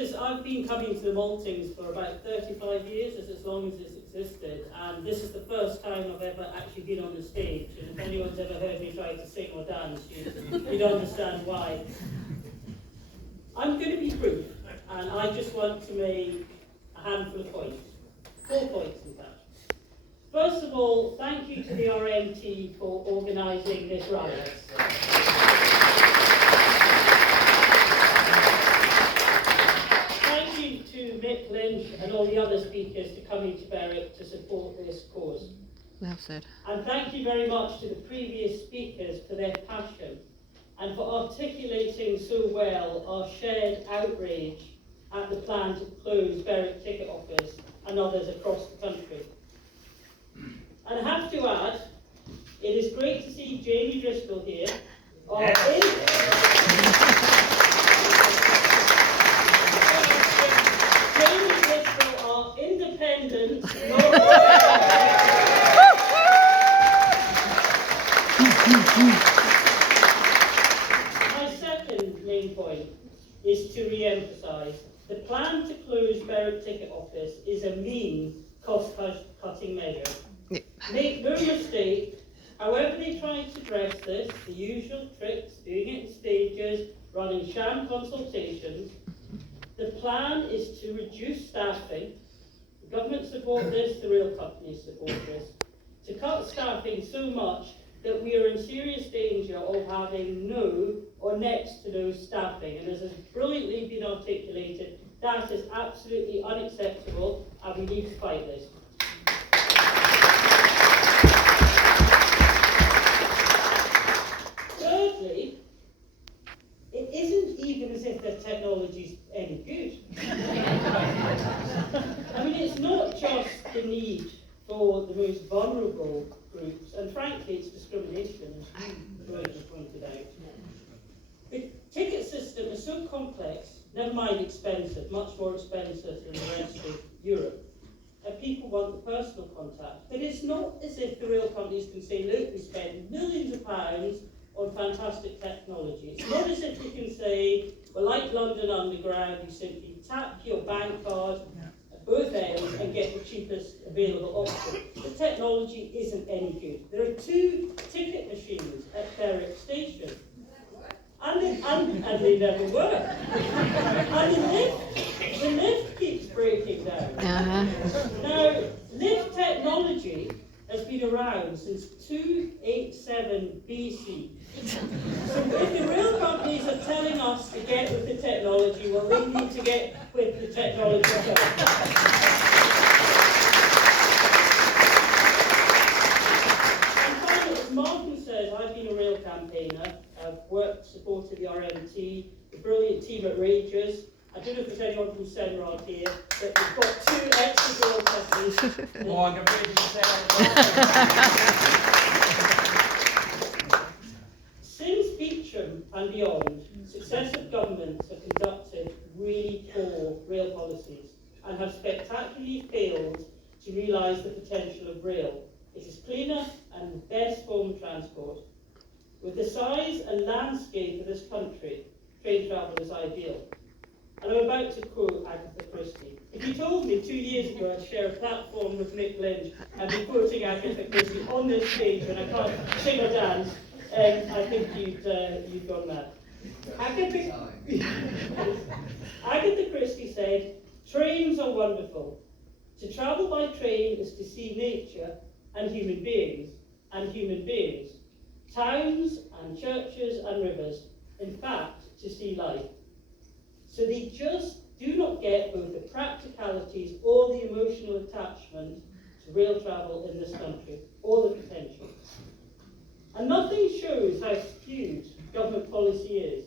I've been coming to the Maltings for about 35 years, as long as it's existed, and this is the first time I've ever actually been on the stage, and if anyone's ever heard me try to sing or dance, you'd understand why. I'm going to be brief, and I just want to make a handful of points. 4 points, in fact. First of all, thank you to the RMT for organising this rally. Thank you to Mick Lynch and all the other speakers for coming to Berwick to support this cause. Well said. And thank you very much to the previous speakers for their passion and for articulating so well our shared outrage at the plan to close Berwick Ticket Office and others across the country. And I have to add, it is great to see Jamie Driscoll here. Jamie Driscoll, our independent. My second main point is to re-emphasise the plan to close Berwick Ticket Office is a mean cost-cutting measure. Make no mistake, however they try to dress this, the usual tricks, doing it in stages, running sham consultations, the plan is to reduce staffing. The government support this, the rail companies support this, to cut staffing so much that we are in serious danger of having no or next to no staffing. And as has brilliantly been articulated, that is absolutely unacceptable, and we need to fight this. Thirdly, it isn't even as if the technology's any good. I mean, it's not just the need for the most vulnerable groups, and frankly, it's discrimination, as you pointed out. The ticket system is so complex, never mind expensive, much more expensive than the rest of Europe. And people want the personal contact. But it's not as if the rail companies can say, look, we spend millions of pounds on fantastic technology. It's not as if you can say, well, like London Underground, you simply tap your bank card at both ends and get the cheapest available option. The technology isn't any good. There are 2 ticket machines at Berwick Station. And they never work. And the lift keeps breaking down. Now, lift technology has been around since 287 BC. So if the rail companies are telling us to get with the technology, well, they need to get with the technology first. And finally, as Martin says, I've been a rail campaigner. I've supported the RMT, the brilliant team at Rangers. I don't know if there's anyone from Cllr here, but we've got 2 extra girl testers. Oh, I can really Since Beecham and beyond, successive governments have conducted really poor rail policies and have spectacularly failed to realise the potential of rail. It is cleaner and the best form of transport. With the size and landscape of this country, train travel is ideal. And I'm about to quote Agatha Christie. If you told me 2 years ago I'd share a platform with Mick Lynch and be quoting Agatha Christie on this stage when I can't sing or dance, I think you'd gone mad. Agatha Christie said, trains are wonderful. To travel by train is to see nature and human beings, towns and churches and rivers, in fact, to see life. So they just do not get both the practicalities or the emotional attachment to rail travel in this country, or the potential. And nothing shows how skewed government policy is.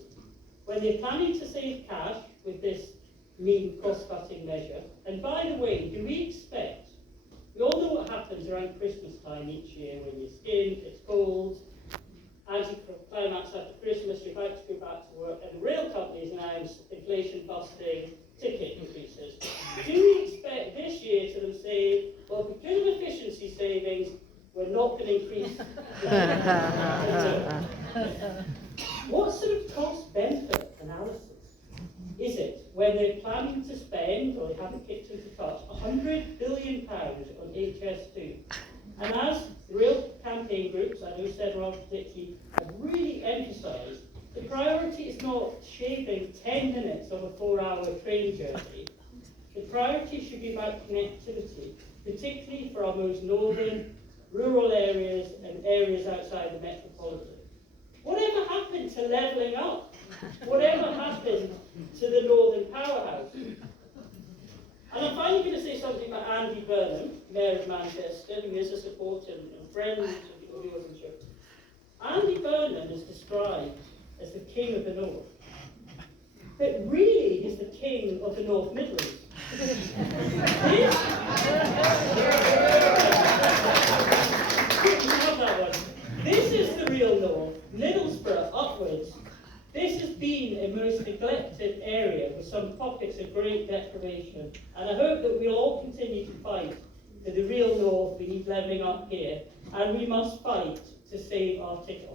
When they're planning to save cash with this mean cost-cutting measure, and by the way, do we expect, we all know what happens around Christmas time each year when your skin gets cold, anti-climax after Christmas, you're about to go back to work, and the rail companies announce inflation-busting ticket increases. Do we expect this year to them say, well, because of efficiency savings, we're not going to increase what sort of cost-benefit analysis is it when they're planning to spend, or they haven't kicked into touch, £100 billion on HS2. And as the real campaign groups, I know Cllr particularly, have really emphasised, the priority is not shaving 10 minutes of a 4-hour train journey. The priority should be about connectivity, particularly for our most northern, rural areas and areas outside the metropolitan. Whatever happened to levelling up? Whatever happened to the northern powerhouse? And I'm finally going to say something about Andy Burnham, Mayor of Manchester, who is a supporter and friend of yours and yours. Andy Burnham is described as the king of the north, but really he's the king of the North Midlands. This is the real north, Middlesbrough upwards. This has been a most neglected area with some pockets of great deprivation, and I hope that we'll all continue to fight for the real north. We need levelling up here, and we must fight to save our ticket.